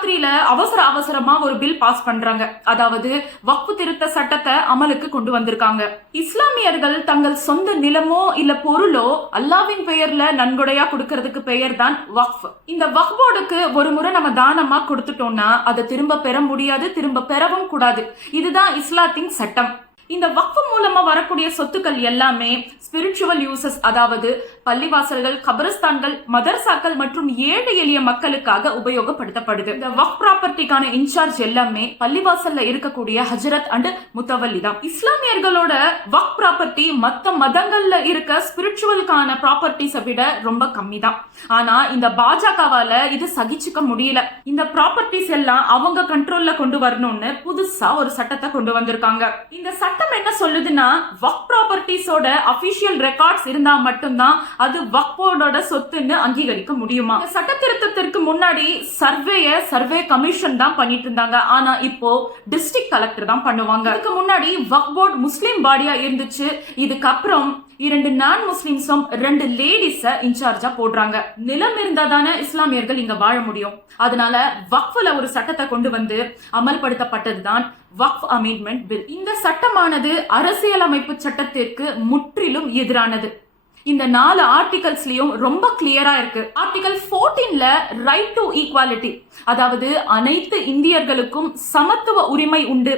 ராத்திரியில அவசரமா ஒரு பில் பாஸ் பண்றாங்க. அதாவது வக்ஃப் திருத்த சட்டத்தை அமலுக்கு கொண்டு வந்திருக்காங்க. இஸ்லாமியர்கள் தங்கள் சொந்த நிலமோ இல்ல பொருளோ அல்லாவின் பெயர்ல நன்கொடையா கொடுக்கறதுக்கு பெயர் தான் வக்ஃப். இந்த வக்ஃப் போர்டுக்கு ஒரு முறை நம்ம தானமா கொடுத்துட்டோம்னா அதை திரும்ப பெற முடியாது, திரும்ப பெறவும் கூடாது. இதுதான் இஸ்லாத்தின் சட்டம். இந்த வக்ஃப் மூலமா வரக்கூடிய சொத்துக்கள் எல்லாமே ஸ்பிரிச்சுவல் யூசஸ், அதாவது பள்ளிவாசல்கள், கபரஸ்தான்கள், மதர்சாக்கள் மற்றும் ஏழை எளிய மக்களுக்காக உபயோகப்படுத்தப்படுது. இந்த வக்ஃப் ப்ராப்பர்ட்டிக்கான இன்சார்ஜ் எல்லாமே பள்ளிவாசல்ல இருக்கக்கூடிய ஹஜரத் அண்ட் முத்தவல்லி தான். இஸ்லாமியர்களோட வக்ஃப் ப்ராப்பர்ட்டி மத்த மதங்கள்ல இருக்க ஸ்பிரிச்சுவலுக்கான ப்ராப்பர்ட்டிஸை விட ரொம்ப கம்மி தான். ஆனா இந்த பாஜகவால இது சகிச்சுக்க முடியல. இந்த ப்ராப்பர்ட்டிஸ் எல்லாம் அவங்க கண்ட்ரோல்ல கொண்டு வரணும்னு புதுசா ஒரு சட்டத்தை கொண்டு வந்திருக்காங்க. இந்த சட்டம் என்ன சொல்லுதுன்னா, வக்ஃப் ப்ராப்பர்ட்டிஸோட அபிஷியல் ரெக்கார்ட்ஸ் இருந்தா மட்டும்தான் அது வக்ஃப் போர்டோட சொத்துன்னு அங்கீகரிக்க முடியுமா. இந்த சட்ட திருத்தத்திற்கு முன்னாடி சர்வே கமிஷன் தான் பண்ணிட்டு இருந்தாங்க. ஆனா இப்போ டிஸ்ட்ரிக்ட் கலெக்டர் தான் பண்ணுவாங்க. அதுக்கு முன்னாடி வக்ஃப் போர்டு முஸ்லிம் பாடியா இருந்துச்சு. இதுக்கப்புறம் 2 நான் முஸ்லிம்ஸும் 2 லேடிஸ இன்சார்ஜா போடுறாங்க. நிலம் இருந்தா தானே இஸ்லாமியர்கள் இங்க வாழ முடியும். அதனால வக்ஃப்ல ஒரு சட்டத்தை கொண்டு வந்து அமல்படுத்தப்பட்டதுதான் வக்ஃப் அமெண்ட்மெண்ட் பில். இந்த சட்டமானது அரசியலமைப்பு சட்டத்திற்கு முற்றிலும் எதிரானது. இந்த 4 ஆர்டிகல்ஸ்லயும் ரொம்ப கிளியரா இருக்கு. ஆர்டிகல் 14ல ரைட் டு ஈக்வாலிட்டி, அதாவது அனைத்து இந்தியர்களுக்கும் சமத்துவ உரிமை உண்டு,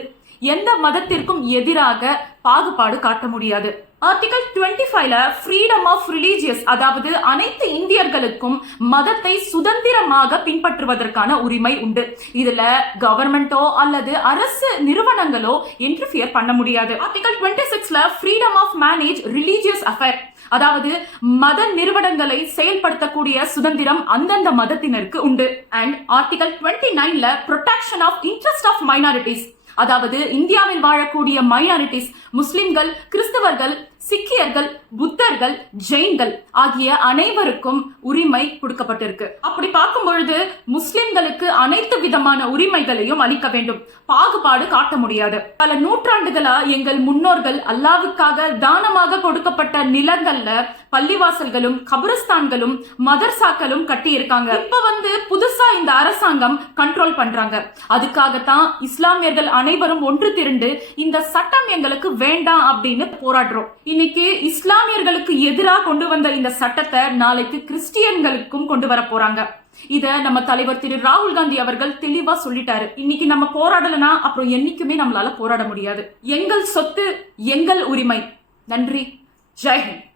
எந்த மதத்திற்கும் எதிராக பாகுபாடு காட்ட முடியாது. ஆர்டிகல் 25ல ஃப்ரீடம் ஆஃப் ரிலீஜியஸ், அதாவது அனைத்து இந்தியர்களுக்கும் மதத்தை சுதந்திரமாக பின்பற்றுவதற்கான உரிமை உண்டு. இதுல கவர்மெண்டோ அல்லது அரசு நிறுவனங்களோ இன்டர்ஃபியர் பண்ண முடியாது. ஆர்டிகல் 26ல freedom of manage religious affair, அதாவது மத நிறுவனங்களை செயல்படுத்தக்கூடிய சுதந்திரம் அந்தந்த மதத்தினருக்கு உண்டு. அண்ட் ஆர்டிகல் 29ல protection of interest of minorities, அதாவது இந்தியாவில் வாழக்கூடிய மைனாரிட்டிஸ், முஸ்லிம்கள், கிறிஸ்தவர்கள், சிக்கியர்கள், புத்தர்கள், ஜெயின்கள் ஆகிய அனைவருக்கும் உரிமை கொடுக்கப்பட்டிருக்கு. அப்படி பார்க்கும் பொழுது முஸ்லிம்களுக்கு அனைத்து விதமான உரிமைகளையும் அளிக்க வேண்டும், பாகுபாடு காட்ட முடியாது. பல நூற்றாண்டுகளா எங்கள் முன்னோர்கள் அல்லாவுக்காக தானமாக கொடுக்கப்பட்ட நிலங்கள்ல பள்ளிவாசல்களும் கபரஸ்தான்களும் மதர்சாக்களும் கட்டி இருக்காங்க. இப்ப புதுசா இந்த அரசாங்கம் கண்ட்ரோல் பண்றாங்க. அதுக்காகத்தான் இஸ்லாமியர்கள் அனைவரும் ஒன்று திரண்டு இந்த சட்டம் எங்களுக்கு வேண்டாம் அப்படின்னு போராடுறோம். இன்னைக்கு இஸ்லாமியர்களுக்கு எதிராக கொண்டு வந்த இந்த சட்டத்தை நாளைக்கு கிறிஸ்டியன்களுக்கும் கொண்டு வர போறாங்க. இத நம்ம தலைவர் திரு ராகுல் காந்தி அவர்கள் தெளிவா சொல்லிட்டாரு. இன்னைக்கு நம்ம போராடலனா அப்புறம் என்னைக்குமே நம்மளால போராட முடியாது. எங்கள் சொத்து எங்கள் உரிமை. நன்றி. ஜெய் ஹிந்த்.